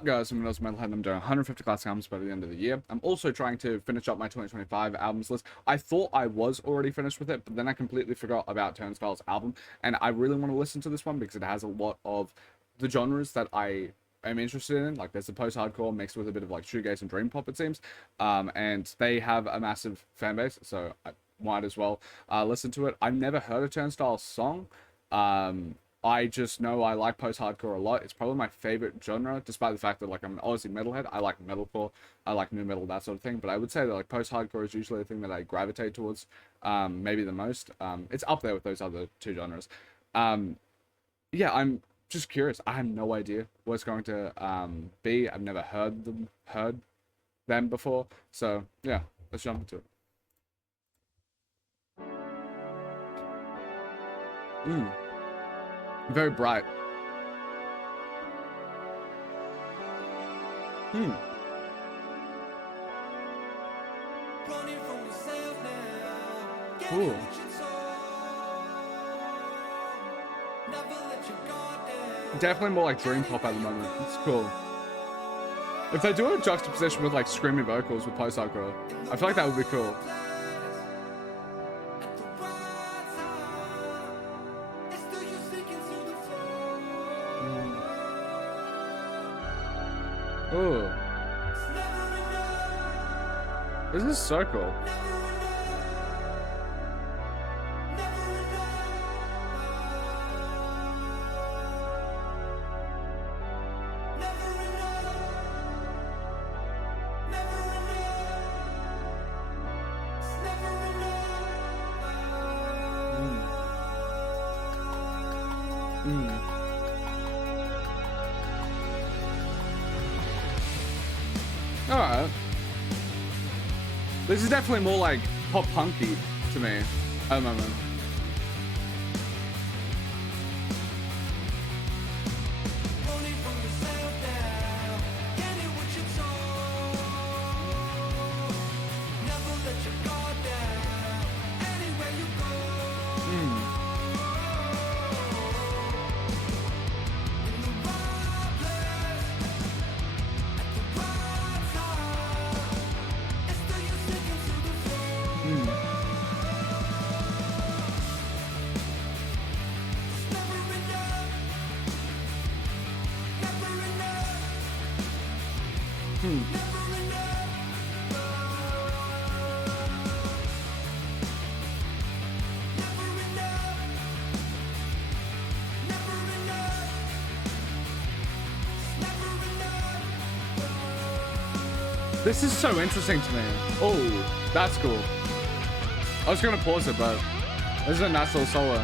up, guys? I'm AUSSIE Metalhead. I'm doing 150 classic albums by the end of the year. I'm also trying to finish up my 2025 albums list. I thought I was already finished with it, but then I completely forgot about Turnstile's album, and I really want to listen to this one because it has a lot of the genres that I am interested in. Like, there's the post-hardcore mixed with a bit of like shoegaze and dream pop, it seems, and they have a massive fan base, so I might as well listen to it. I've never heard a Turnstile song. I just know I like post-hardcore a lot. It's probably my favorite genre, despite the fact that, like, I'm an AUSSIE metalhead. I like metalcore, I like new metal, that sort of thing. But I would say that, like, post-hardcore is usually the thing that I gravitate towards, maybe the most. It's up there with those other two genres. Yeah, I'm just curious. I have no idea what it's going to be. I've never heard them before. So yeah, let's jump into it. Very bright. Ooh. Definitely more like dream pop at the moment. It's cool. If they do a juxtaposition with like screaming vocals with post-hardcore, I feel like that would be cool. Ooh. This is so cool. Alright. This is definitely more like pop punky to me at the moment. This is so interesting to me. Oh, that's cool. I was gonna pause it, but this is a nice little solo.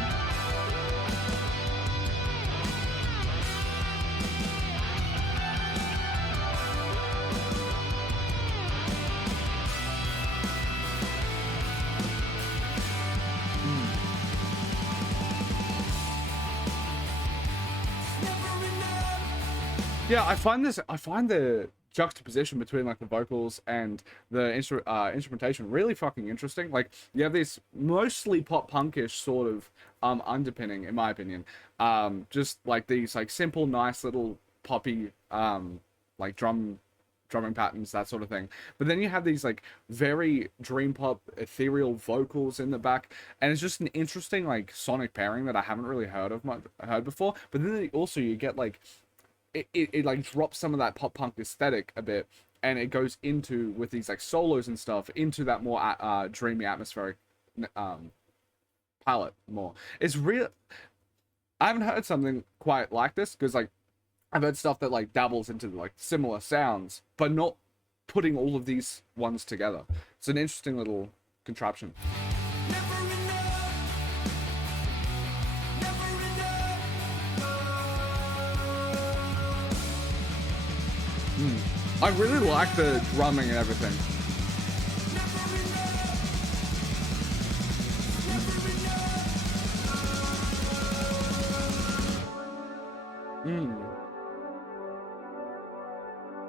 Yeah, I find the juxtaposition between like the vocals and the instrumentation really fucking interesting. Like, you have this mostly pop punkish sort of underpinning, in my opinion, just like these like simple nice little poppy like drumming patterns, that sort of thing, but then you have these like very dream pop ethereal vocals in the back, and it's just an interesting like sonic pairing that I haven't really heard before. But then also you get like it like drops some of that pop punk aesthetic a bit, and it goes into, with these like solos and stuff, into that more dreamy atmospheric palette more. It's real. I haven't heard something quite like this, because like I've heard stuff that like dabbles into like similar sounds, but not putting all of these ones together. It's an interesting little contraption. I really like the drumming and everything.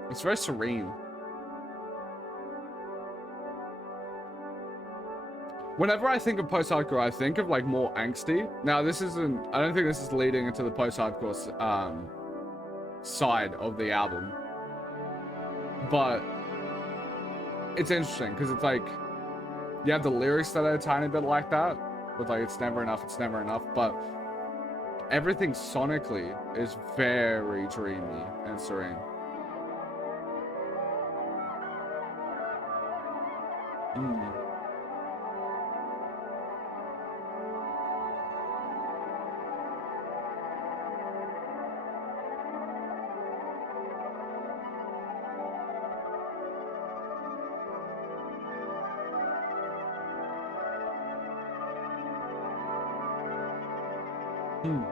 It's very serene. Whenever I think of post-hardcore, I think of like more angsty. Now, this isn't, I don't think this is leading into the post-hardcore side of the album. but it's interesting because it's like you have the lyrics that are a tiny bit like that, with like it's never enough, but everything sonically is very dreamy and serene. Mm. Hmm.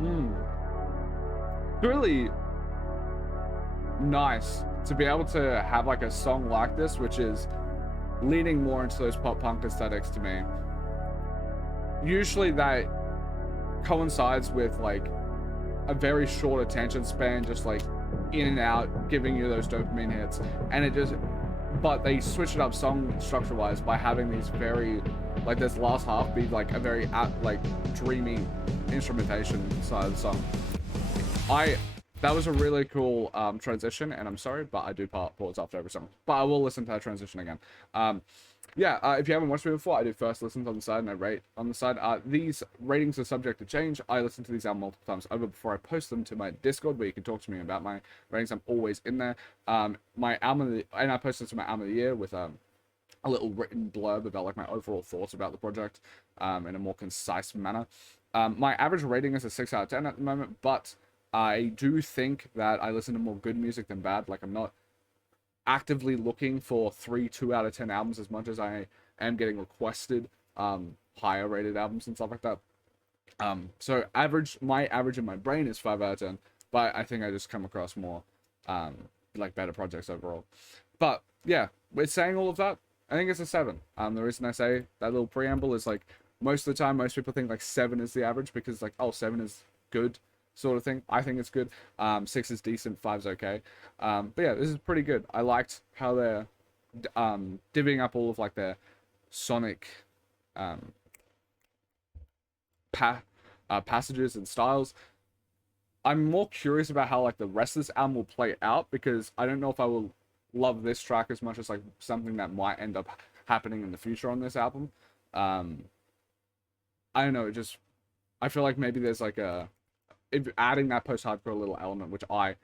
Hmm. It's really nice to be able to have like a song like this, which is leaning more into those pop punk aesthetics to me. Usually that coincides with like a very short attention span, just like in and out, giving you those dopamine hits, and it just, but they switch it up song structure wise by having these very, like this last half be like a very like dreamy instrumentation side of the song. That was a really cool transition, and I'm sorry, but I do pause after every song, but I will listen to that transition again. Yeah, if you haven't watched me before, I do first listens on the side and I rate on the side. These ratings are subject to change. I listen to these albums multiple times over before I post them to my Discord, where you can talk to me about my ratings. I'm always in there. My album of the, and I post this to my album of the year with a little written blurb about like my overall thoughts about the project in a more concise manner. My average rating is a 6 out of 10 at the moment, but I do think that I listen to more good music than bad. Like, I'm not actively looking for 2 out of 10 albums as much as I am getting requested higher rated albums and stuff like that. So my average in my brain is 5 out of 10, but I think I just come across more like better projects overall. But yeah, with saying all of that, I think it's a 7. The reason I say that little preamble is like most of the time most people think like 7 is the average because like, oh, 7 is good sort of thing. I think it's good. 6 is decent, 5's okay. But yeah, this is pretty good. I liked how they're divvying up all of like their sonic passages and styles. I'm more curious about how like the rest of this album will play out, because I don't know if I will love this track as much as like something that might end up happening in the future on this album. I don't know, I feel like maybe there's like adding that post-hardcore little element, which I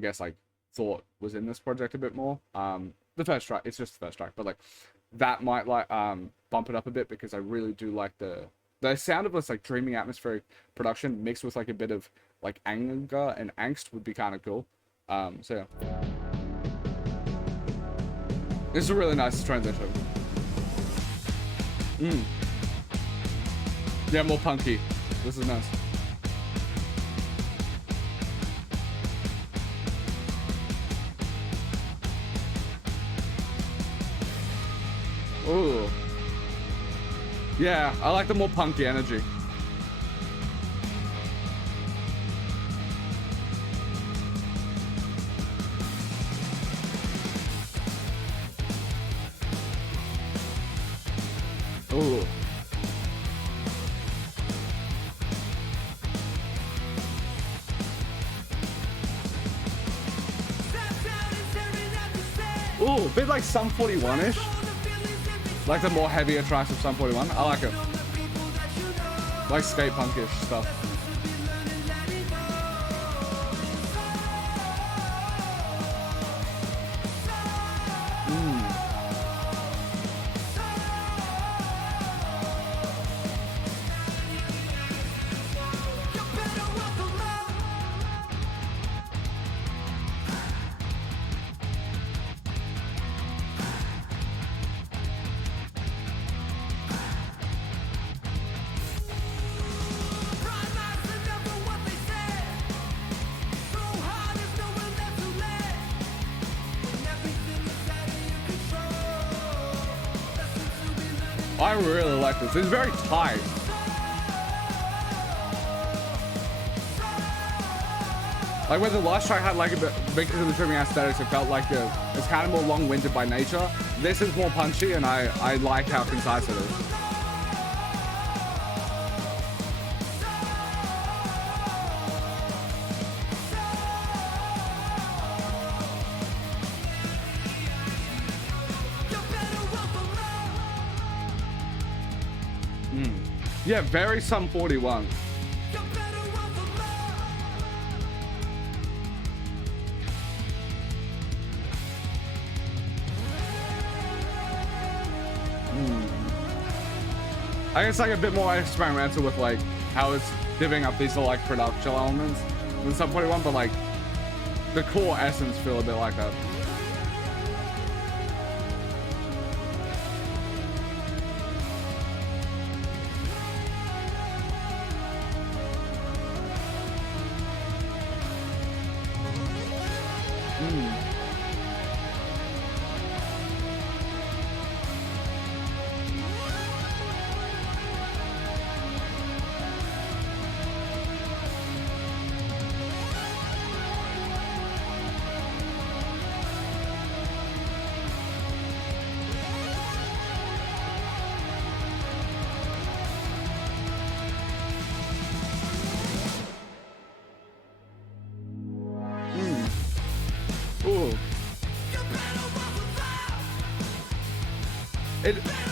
guess like thought was in this project a bit more. The first track, it's just the first track, but like that might like bump it up a bit, because I really do like the sound of this like dreamy atmospheric production mixed with like a bit of like anger and angst would be kind of cool. So yeah, this is a really nice transition. Yeah, more punky. This is nice. Ooh. Yeah, I like the more punky energy. Ooh. Ooh, a bit like Sum 41-ish. Like the more heavier tracks of Sum 41. I like it. Like skate punkish stuff. I really like this. It's very tight. Like when the last track had like a bit, because of the trimming aesthetics, it felt like it's kind of more long-winded by nature. This is more punchy, and I like how concise it is. Yeah, very Sum 41. I guess like a bit more experimental with like how it's divvying up these like production elements than Sum 41, but like the core essence feel a bit like that.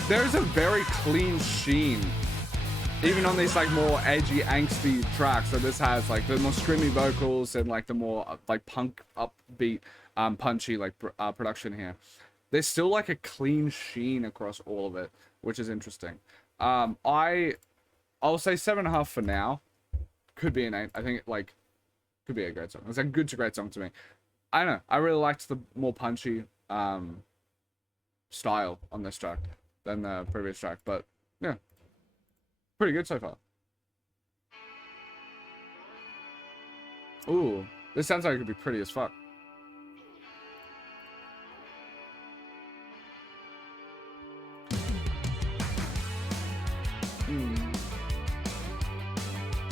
There's a very clean sheen, even on these like more edgy, angsty tracks that this has, like the more screamy vocals and like the more like punk upbeat, punchy like production here. There's still like a clean sheen across all of it, which is interesting. I'll say 7.5 for now. Could be an 8. I think it like could be a great song. It's a good to great song to me. I don't know. I really liked the more punchy style on this track than the previous track, but yeah, pretty good so far. Ooh, this sounds like it could be pretty as fuck.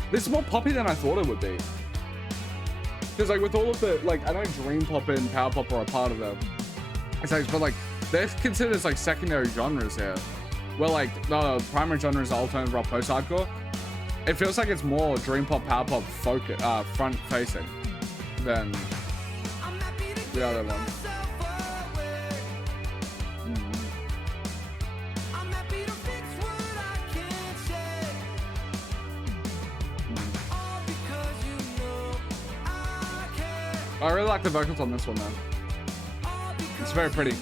This is more poppy than I thought it would be. Because like with all of the, like, I know dream pop and power pop are a part of them. It's like, but like, they're considered as like secondary genres here. Where like, the primary genre is alternative rock post-hardcore. It feels like it's more dream pop, power pop focus, front facing than the other one. I really like the vocals on this one though. It's very pretty.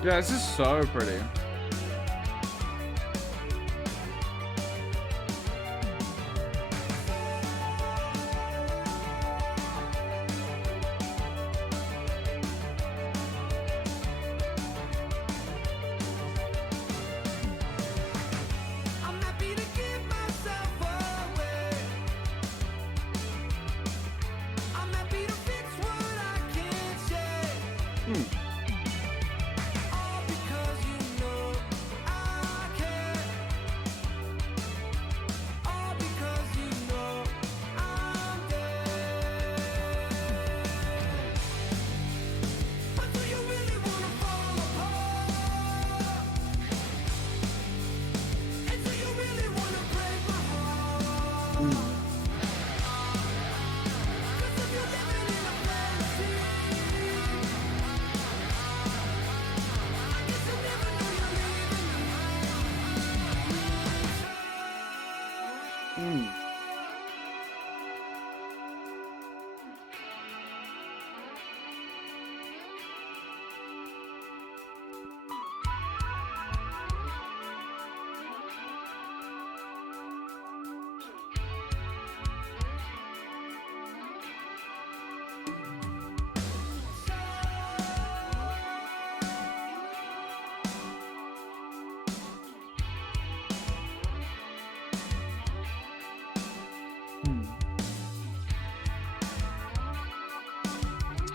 Yeah, this is so pretty.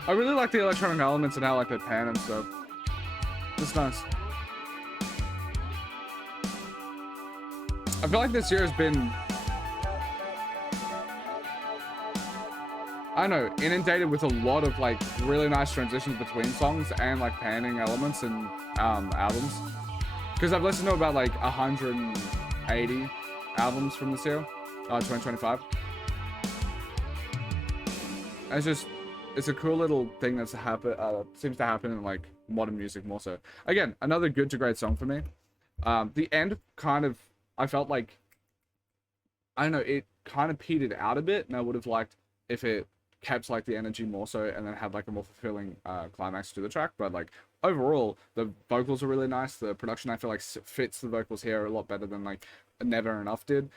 I really like the electronic elements and how like they pan and stuff. It's nice. I feel like this year has been, I don't know, inundated with a lot of like really nice transitions between songs and like panning elements and albums. Because I've listened to about like 180 albums from this year, 2025. And it's just, it's a cool little thing that's seems to happen in like modern music more so. Again, another good to great song for me. The end kind of, I felt like, I don't know, it kind of petered out a bit, and I would have liked if it kept like the energy more so and then had like a more fulfilling climax to the track. But like overall, the vocals are really nice. The production, I feel like, fits the vocals here a lot better than like Never Enough did.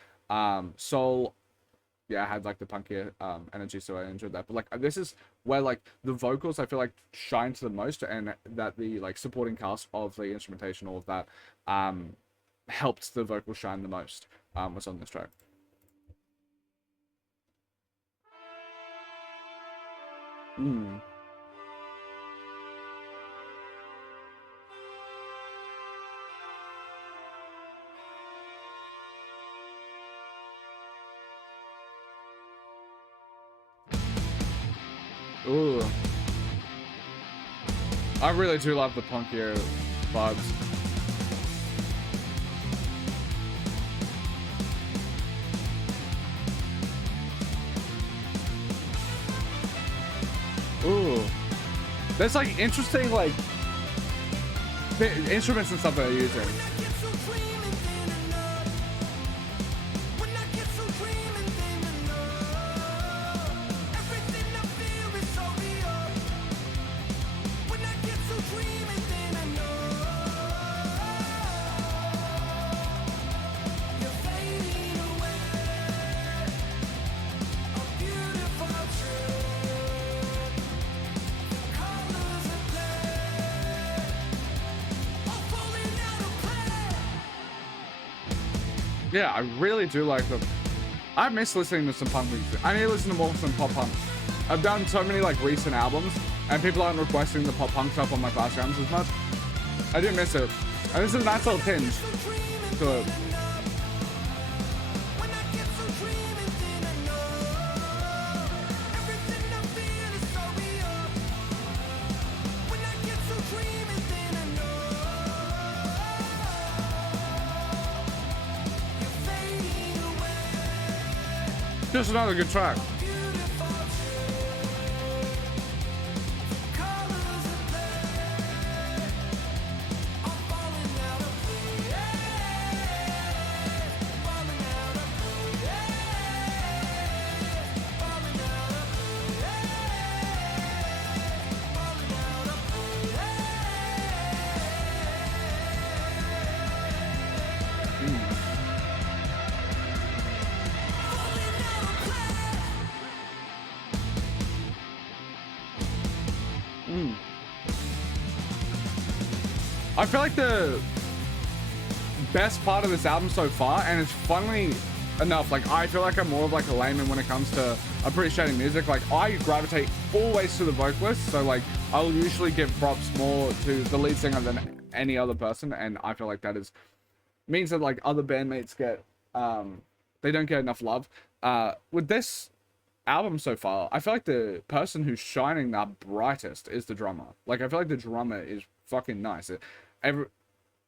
So yeah, I had like the punkier energy, so I enjoyed that. But like this is where like the vocals, I feel like, shine to the most, and that the like supporting cast of the instrumentation, all of that, helped the vocals shine the most, was on this track. Ooh. I really do love the punkier vibes. Ooh. There's like interesting like instruments and stuff that they're using. Yeah, I really do like them. I miss listening to some punk music. I need to listen to more some pop punk. I've done so many like recent albums, and people aren't requesting the pop punk stuff on my fast jams as much. I do miss it. And this is a nice little tinge to it. Just another good track. I feel like the best part of this album so far, and it's funnily enough, like I feel like I'm more of like a layman when it comes to appreciating music. Like I gravitate always to the vocalist, so like I'll usually give props more to the lead singer than any other person, and I feel like that means that like other bandmates get they don't get enough love. With this album so far, I feel like the person who's shining the brightest is the drummer. Like I feel like the drummer is fucking nice.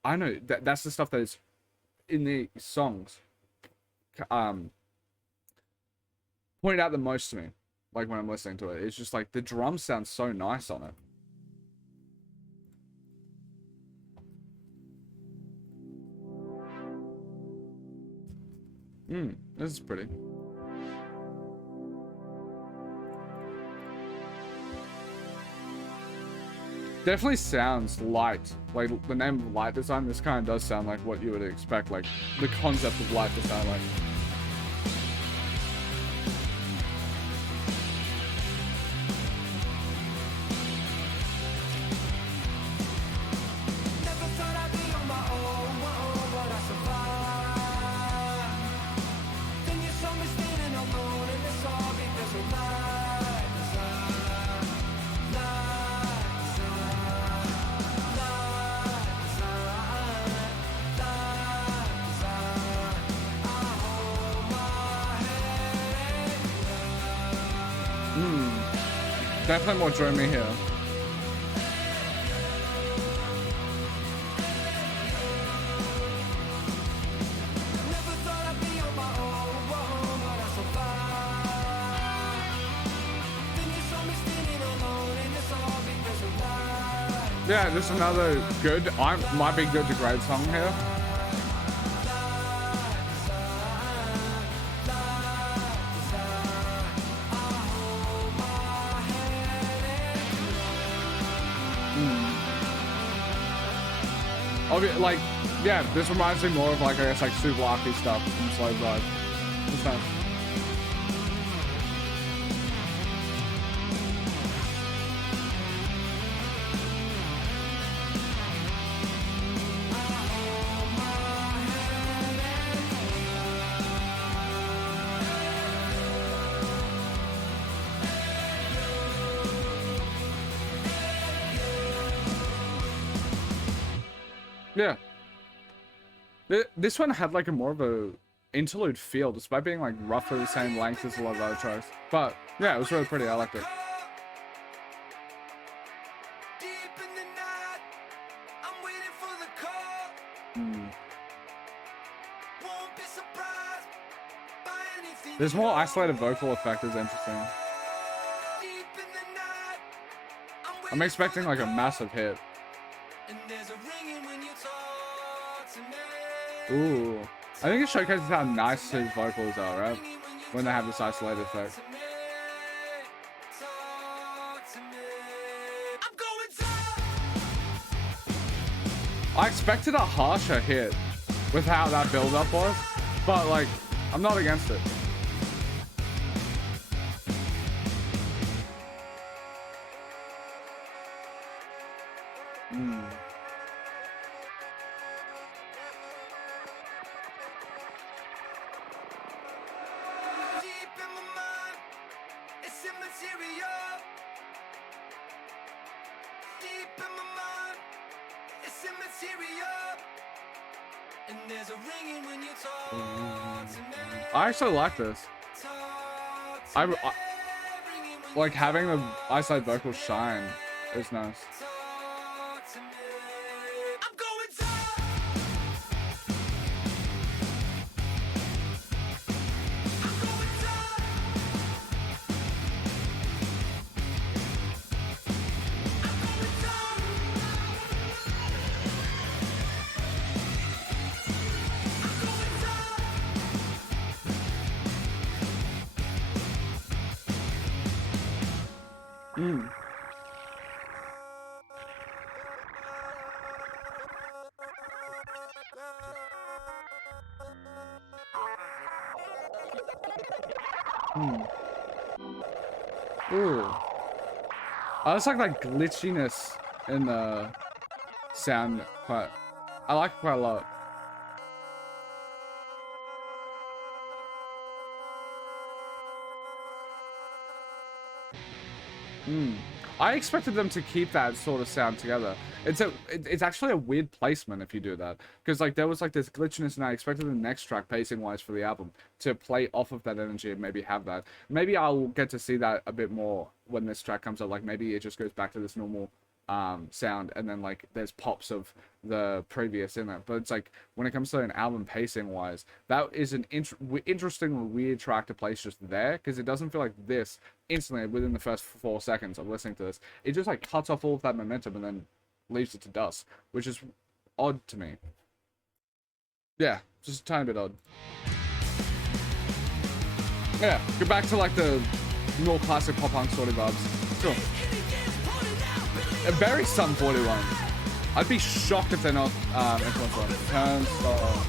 I know that's the stuff that is in the songs point out the most to me, like when I'm listening to it. It's just like the drums sound so nice on it. This is pretty. Definitely sounds light. Like the name of light design, this kind of does sound like what you would expect, like the concept of light to sound like. Definitely more Dreamy here. Yeah, just another good, might be good to great song here. Like, yeah, this reminds me more of like, I guess, like Souvlaki stuff from Slow Drive. It's nice. Yeah. This one had like a more of a interlude feel, despite being like roughly the same length as a lot of other tracks. But yeah, it was really pretty. I liked it. This more isolated vocal effect is interesting. I'm expecting like a massive hit. Ooh. I think it showcases how nice his vocals are, right? When they have this isolated effect. I expected a harsher hit with how that build-up was, but like, I'm not against it. I actually like this. I like having the isolated vocals shine is nice. Ooh. I just like that glitchiness in the sound quite. I like it quite a lot. I expected them to keep that sort of sound together. It's actually a weird placement if you do that, because like there was like this glitchiness, and I expected the next track pacing wise for the album to play off of that energy and maybe have that. Maybe I'll get to see that a bit more when this track comes up. Like maybe it just goes back to this normal sound, and then like there's pops of the previous in it. But it's like when it comes to an album pacing wise, that is an interesting weird track to place just there, because it doesn't feel like this instantly within the first 4 seconds of listening to this. It just like cuts off all of that momentum and then leaves it to dust, which is odd to me. Yeah, just a tiny bit odd. Yeah, go back to like the more classic pop punk sort of vibes. Sure. A very Sum 41. I'd be shocked if they're not influenced on Turnstile.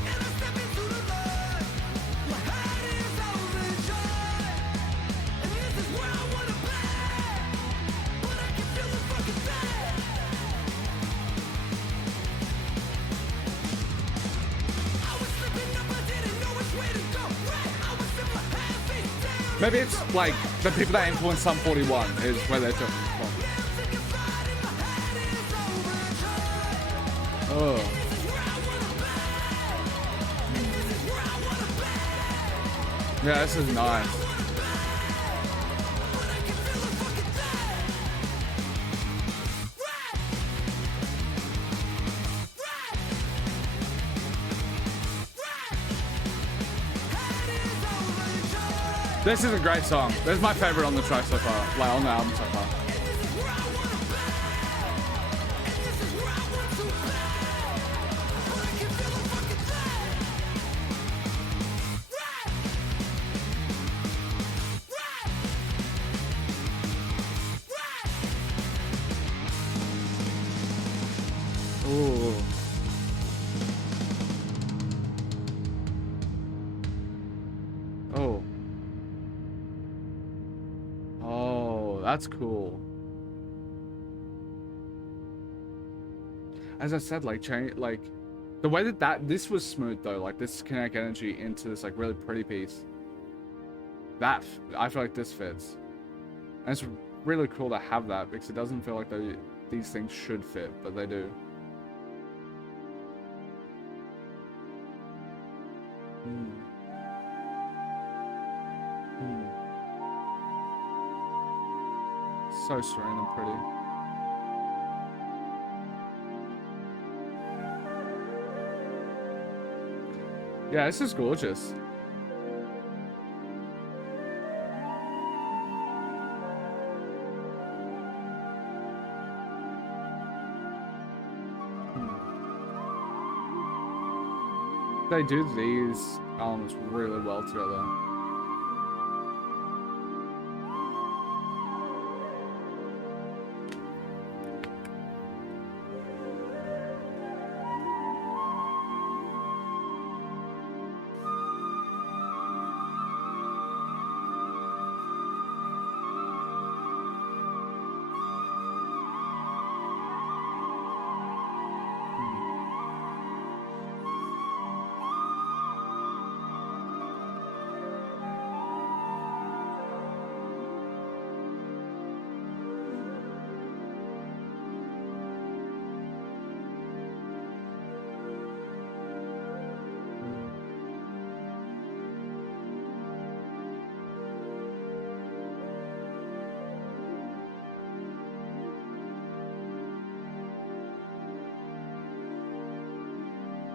Maybe it's like the people that influenced Sum 41 is where they took it from. Oh. Yeah, this is nice. This is a great song. This is my favorite on the track so far. Like on the album so far. Ooh. Oh. Oh, that's cool. As I said, like the way that this was smooth though, like this kinetic energy into this like really pretty piece. That I feel like this fits, and it's really cool to have that because it doesn't feel like these things should fit, but they do. So serene and pretty. Yeah, this is gorgeous. They do these elements really well together.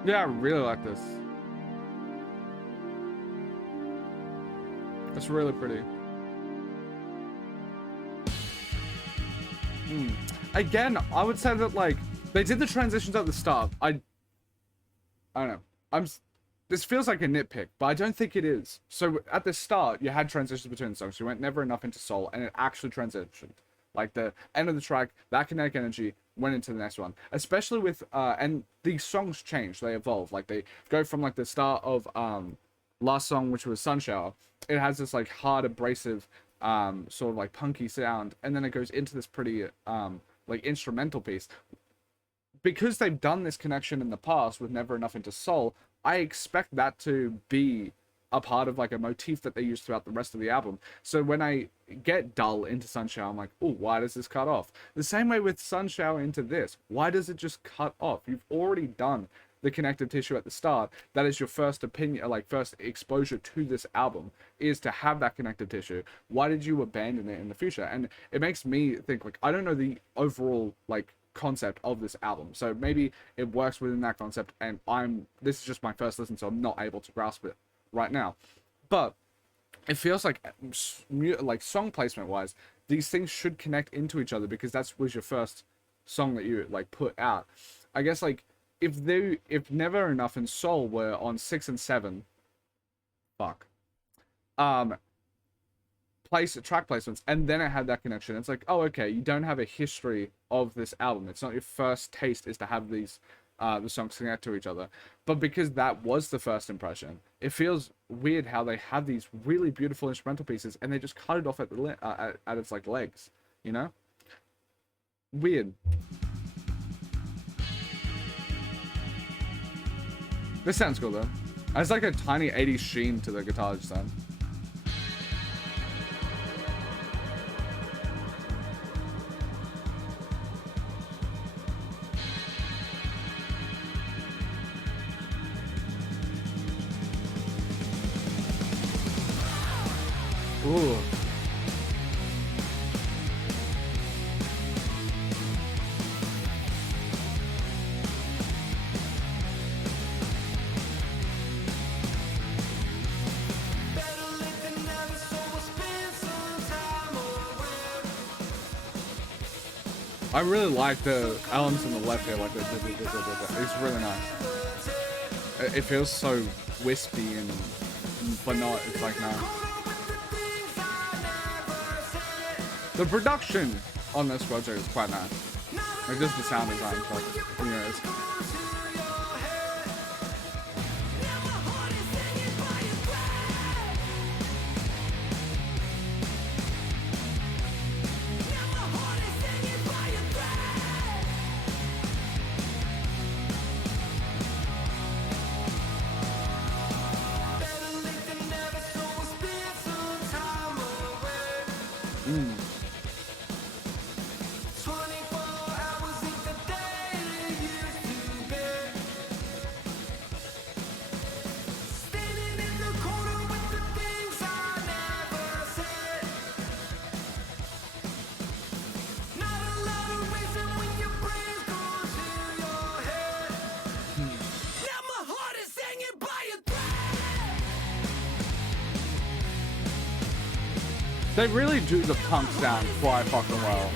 Yeah, I really like this. It's really pretty. Again, I would say that like they did the transitions at the start. I don't know. This feels like a nitpick, but I don't think it is. So at the start, you had transitions between songs. You went never enough into soul, and it actually transitioned. Like the end of the track, that kinetic energy went into the next one. Especially with and these songs change, they evolve. Like they go from like the start of last song, which was Sun Shower. It has this like hard, abrasive, sort of like punky sound, and then it goes into this pretty like instrumental piece. Because they've done this connection in the past with Never Enough into Soul, I expect that to be a part of like a motif that they use throughout the rest of the album. So when I get dull into Sun Shower, I'm like, oh, why does this cut off? The same way with Sun Shower into this. Why does it just cut off? You've already done the connective tissue at the start. That is your first opinion, like first exposure to this album, is to have that connective tissue. Why did you abandon it in the future? And it makes me think, like, I don't know the overall like concept of this album, so maybe it works within that concept, and this is just my first listen, so I'm not able to grasp it right now. But it feels like song placement wise, these things should connect into each other, because that was your first song that you like put out. I guess like if Never Enough and Soul were on 6 and 7, track placements, and then it had that connection, it's like, oh, okay, you don't have a history of this album. It's not your first taste is to have these the songs connect to each other. But because that was the first impression, it feels weird how they have these really beautiful instrumental pieces and they just cut it off at the at its like legs, you know? Weird. This sounds cool though. It's like a tiny 80s sheen to the guitar sound. Ooh. I really like the elements on the left here, like it's really nice. It feels so wispy and, but not. It's like no. The production on this project is quite nice. Like just the sound design stuff. You know, they really do the punk sound quite fucking well.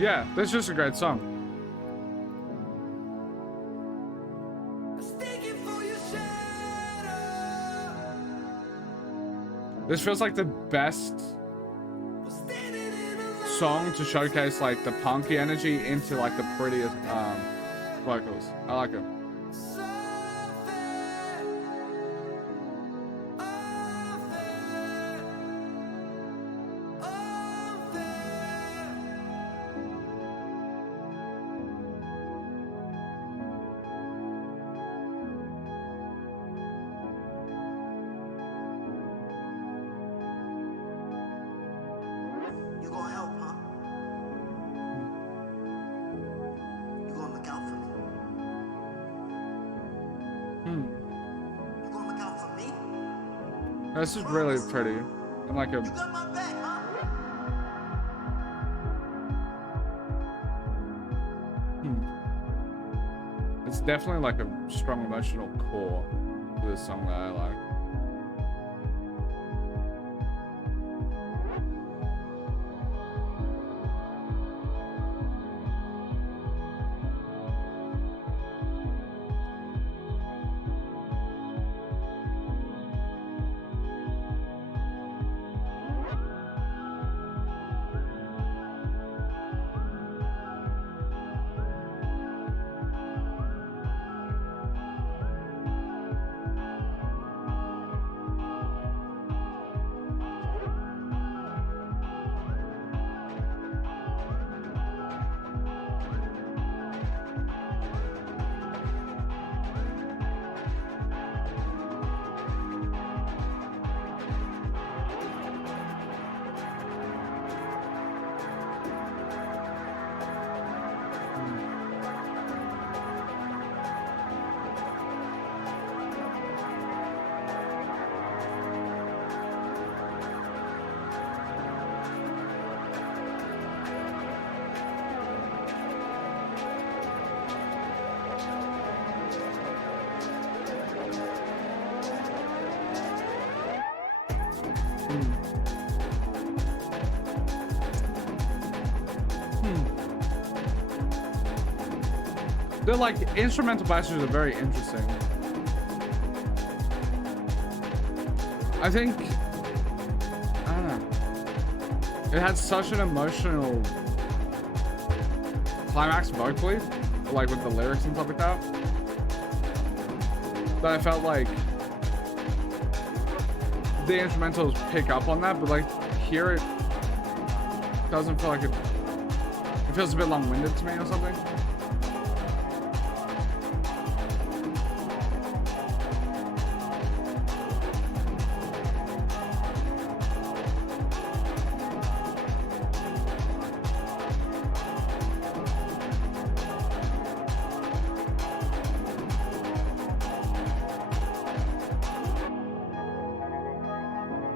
Yeah, that's just a great song. This feels like the best song to showcase like the punky energy into like the prettiest vocals. I like it. This is really pretty. I'm like a. It's definitely like a strong emotional core to this song that I like. They're like instrumental passages are very interesting. I think I don't know. It had such an emotional climax vocally, like with the lyrics and stuff like that. That I felt like the instrumentals pick up on that, but like here it doesn't feel like it. It feels a bit long-winded to me or something.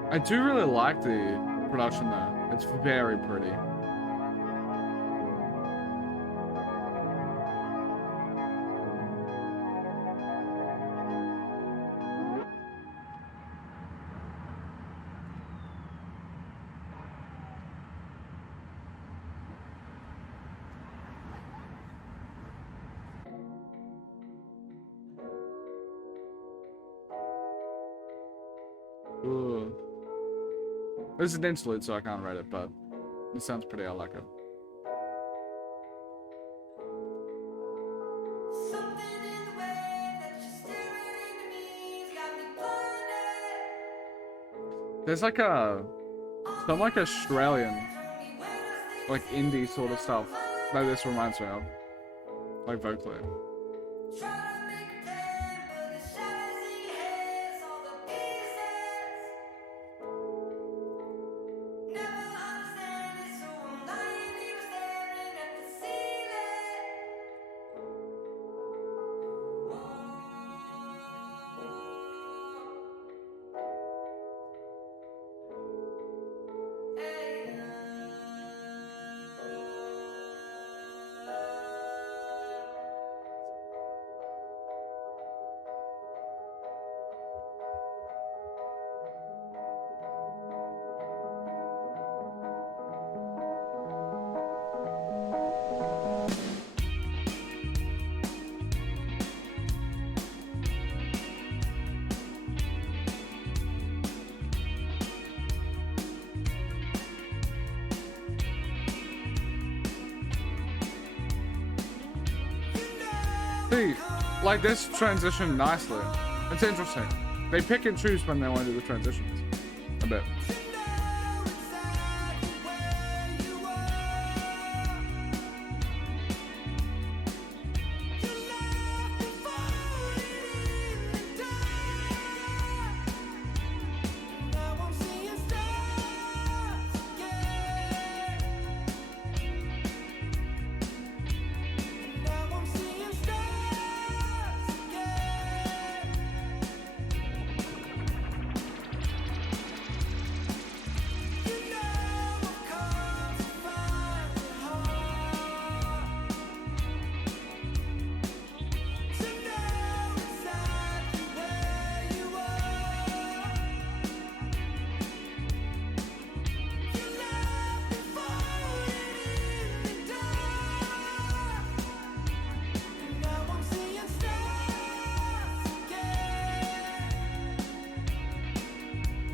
I do really like the production though. It's very pretty. Ooh. This is an interlude, so I can't read it, but it sounds pretty. I like it. There's like some like Australian, like indie sort of stuff that this reminds me of, like vocally. See, like this transition nicely. It's interesting. They pick and choose when they want to do the transitions. A bit.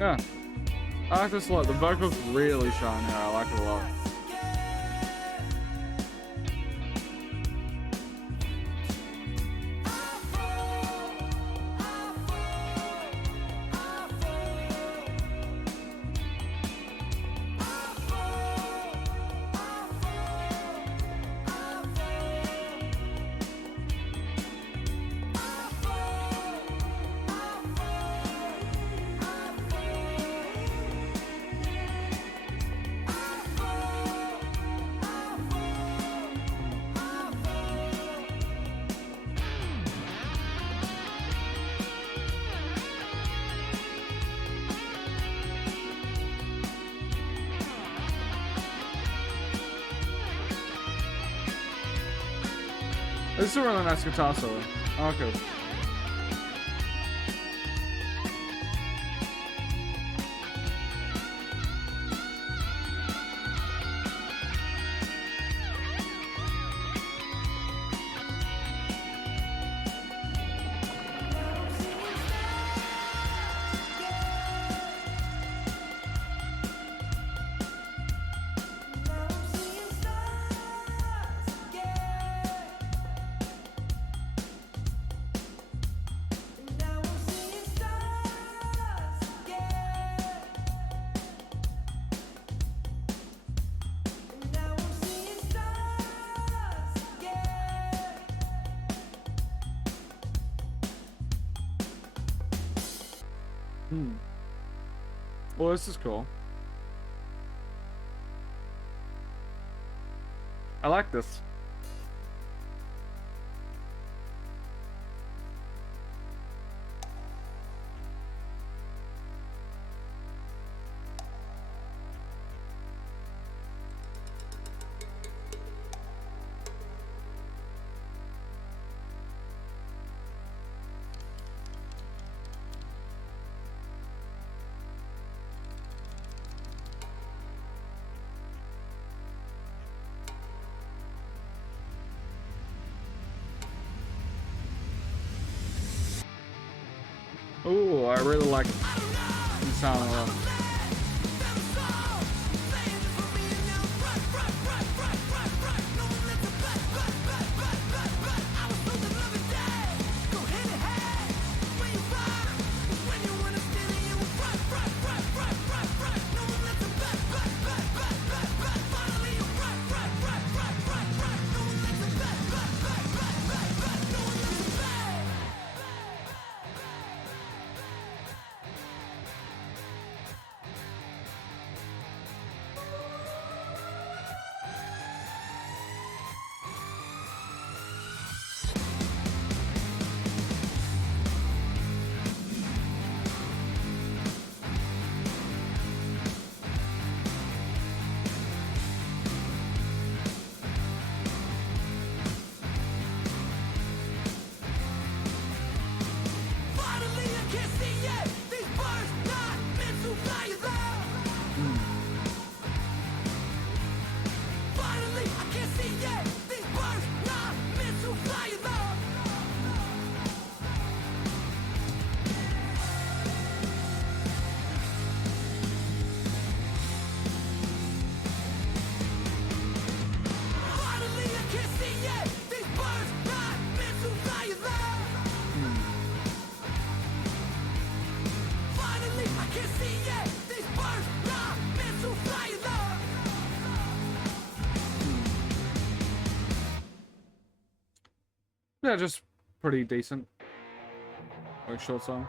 Yeah. I like this a lot. The vocals really shine here. I like it a lot. This is a really nice guitar solo. Okay. Hmm. Well, this is cool. I like this. Ooh, I really like the sound of that. Yeah, just pretty decent. Like short song.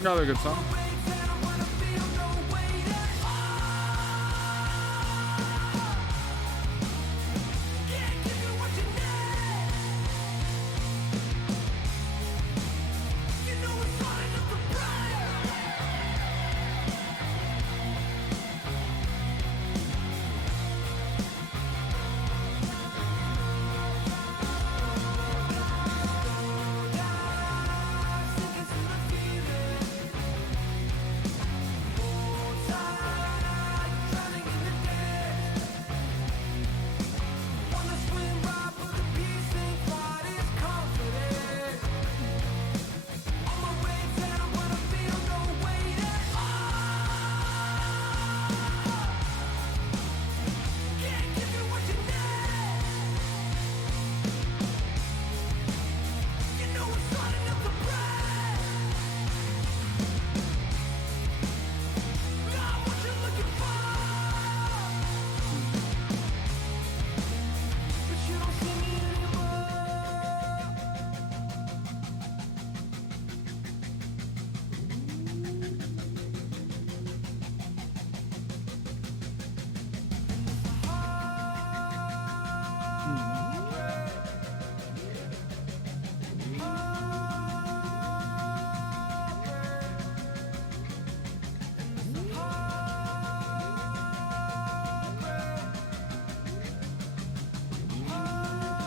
Another good song.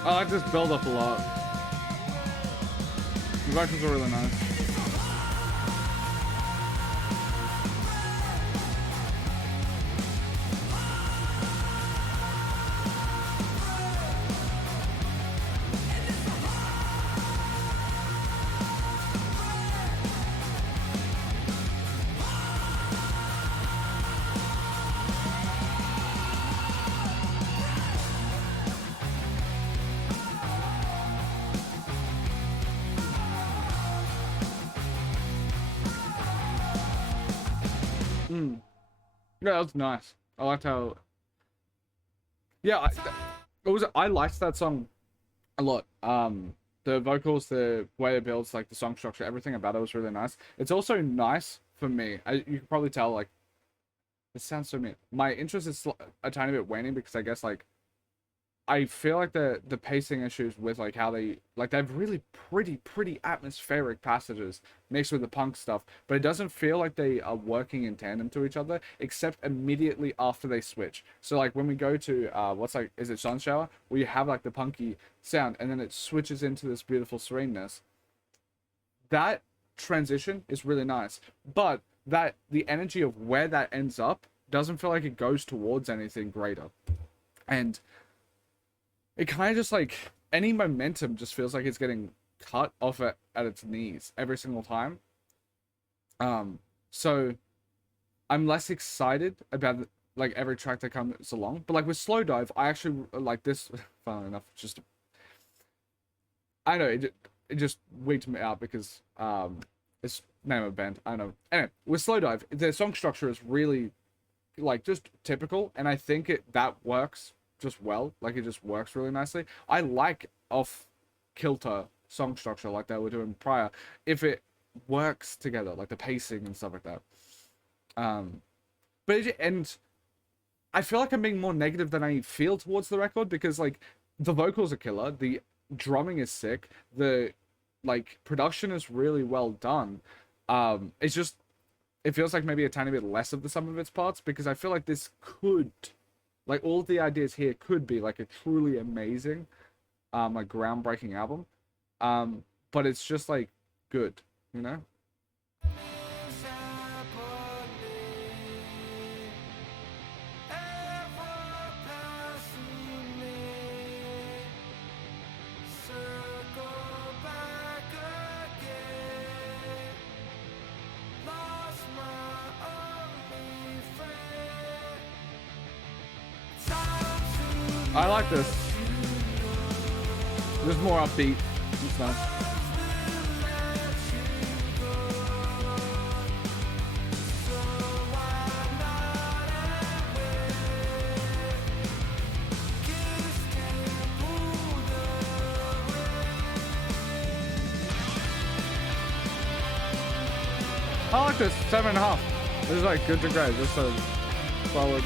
I like this build up a lot. The vocals are really nice. Yeah, that's nice. I liked how. Yeah, I liked that song a lot. The vocals, the way it builds, like the song structure, everything about it was really nice. It's also nice for me. You can probably tell, like, it sounds so mean. My interest is a tiny bit waning because I guess like I feel like the pacing issues with like how they have really pretty atmospheric passages mixed with the punk stuff, but it doesn't feel like they are working in tandem to each other except immediately after they switch. So like when we go to is it Sun Shower, where you have like the punky sound and then it switches into this beautiful sereneness. That transition is really nice, but the energy of where that ends up doesn't feel like it goes towards anything greater. And it kind of just like any momentum just feels like it's getting cut off at its knees every single time. So I'm less excited about like every track that comes along. But like with Slow Dive, I actually like this. Funnily enough, just I know it just wigged me out because it's name of a band. I don't know. Anyway, with Slow Dive, the song structure is really like just typical, and I think that works just well. Like it just works really nicely. I like off kilter song structure like that we're doing prior if it works together, like the pacing and stuff like that. And I feel like I'm being more negative than I feel towards the record because like the vocals are killer, the drumming is sick, the like production is really well done. It's just it feels like maybe a tiny bit less of the sum of its parts because I feel like this could like all of the ideas here could be like a truly amazing like groundbreaking album, but it's just like good, you know. I like this. There's more upbeat and stuff. I like this 7.5. This is like good to great. Just a solid.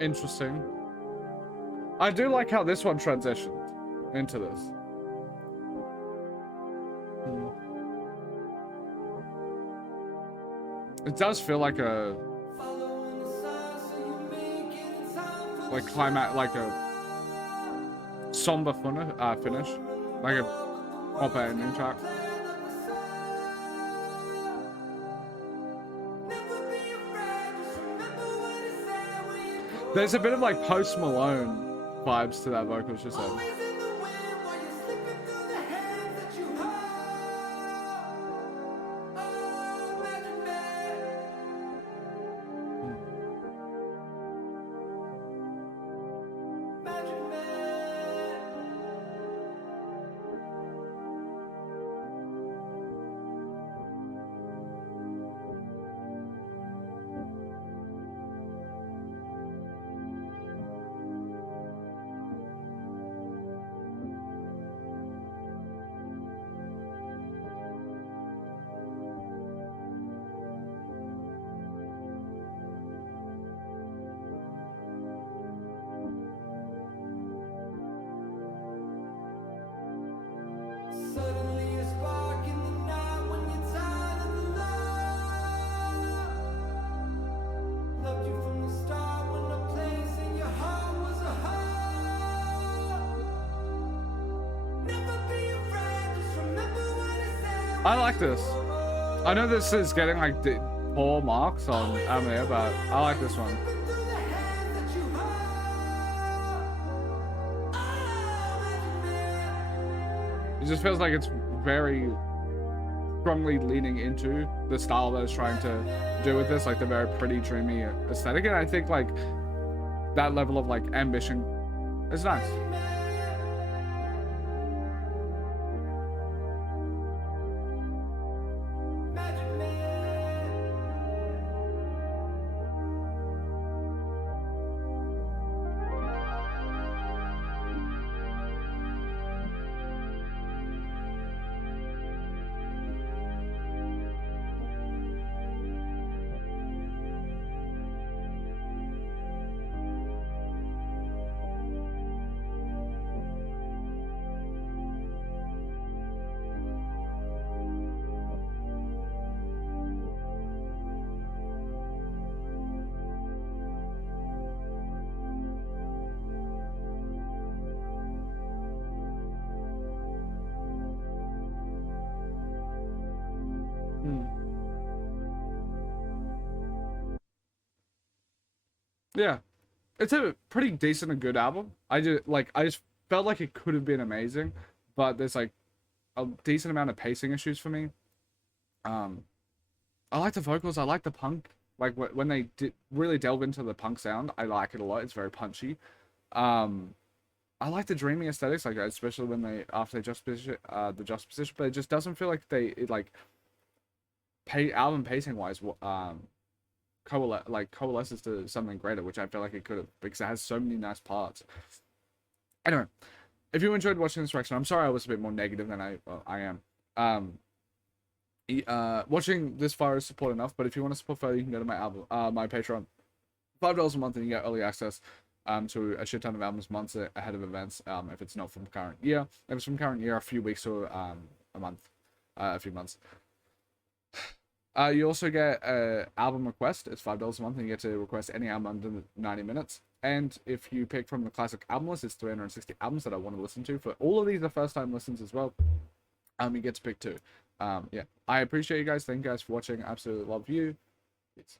Interesting. I do like how this one transitioned into this. It does feel like a climax, like a somber finish, like a proper ending track. There's a bit of like Post Malone vibes to that vocal, she said. I like this. I know this is getting like poor marks on Amir, but I like this one. It just feels like it's very strongly leaning into the style that it's trying to do with this, like the very pretty, dreamy aesthetic. And I think like that level of like ambition is nice. Yeah, it's a pretty decent and good album. I just felt like it could have been amazing, but there's like a decent amount of pacing issues for me. I like the vocals. I like the punk. Like when they really delve into the punk sound, I like it a lot. It's very punchy. I like the dreamy aesthetics, like especially when they after they juxtaposition the juxtaposition, but it just doesn't feel like album pacing wise coalesces to something greater, which I feel like it could have, because it has so many nice parts. Anyway, if you enjoyed watching this reaction, I'm sorry I was a bit more negative than I am. Watching this far is support enough, but if you want to support further, you can go to my Patreon. $5 a month and you get early access to a shit ton of albums months ahead of events. If it's not from current year, if it's from current year, a few weeks or a month, a few months. You also get an album request. It's $5 a month, and you get to request any album under 90 minutes. And if you pick from the classic album list, it's 360 albums that I want to listen to. For all of these are first-time listens as well. You get to pick two. Yeah, I appreciate you guys. Thank you guys for watching. Absolutely love you. Peace.